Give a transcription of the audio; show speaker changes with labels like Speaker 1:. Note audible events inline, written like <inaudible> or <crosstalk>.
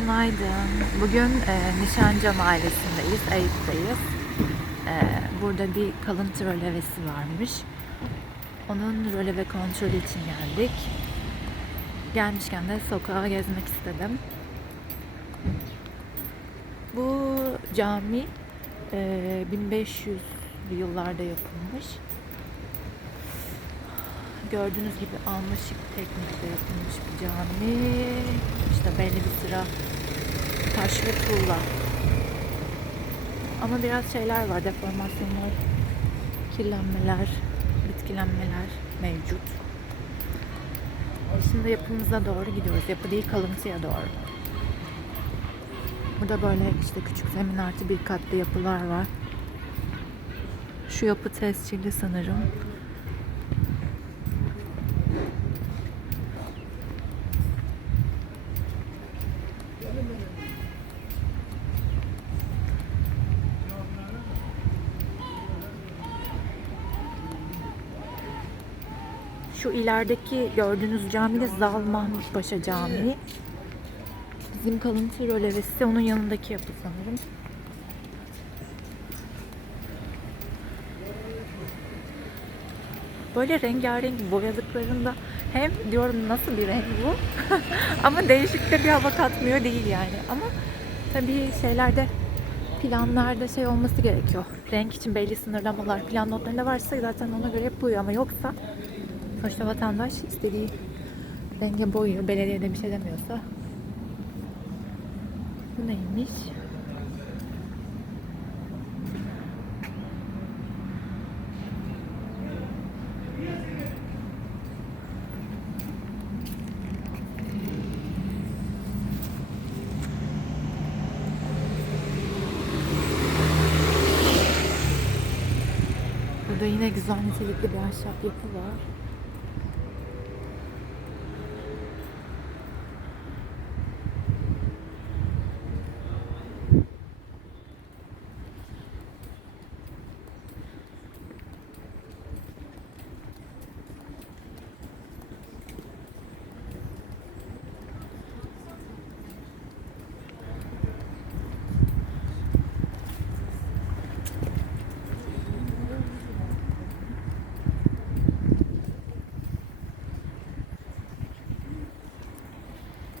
Speaker 1: Günaydın. Bugün e, Nişancı Mahallesi'ndeyiz, Eyüp'teyiz. E, burada bir kalıntı rölevesi varmış. Onun röleve kontrolü için geldik. Gelmişken de sokağa gezmek istedim. Bu cami e, 1500 yıllarda yapılmış. Gördüğünüz gibi almışık teknikte yapılmış bir cami. İşte belli bir sıra taş ve tuğla. Ama biraz şeyler var, deformasyonlar, kirlenmeler, bitkilenmeler mevcut. Şimdi yapımıza doğru gidiyoruz. Yapı değil kalıntıya doğru. Burada böyle işte küçük zemin artı bir katlı yapılar var. Şu yapı tescilli sanırım. Şu ilerideki gördüğünüz cami de Zal Mahmut Paşa Camii. Bizim kalıntı rölevesi onun yanındaki yapı sanırım. Böyle rengarenk boyadıklarında hem diyorum nasıl bir renk bu <laughs> ama değişik de bir hava katmıyor değil yani. Ama tabii şeylerde planlarda şey olması gerekiyor. Renk için belli sınırlamalar plan notlarında varsa zaten ona göre yapılıyor ama yoksa sonuçta vatandaş istediği renge boyuyor. Belediye de bir şey demiyorsa. Bu neymiş? Burada yine güzel nitelikli bir ahşap yapı var.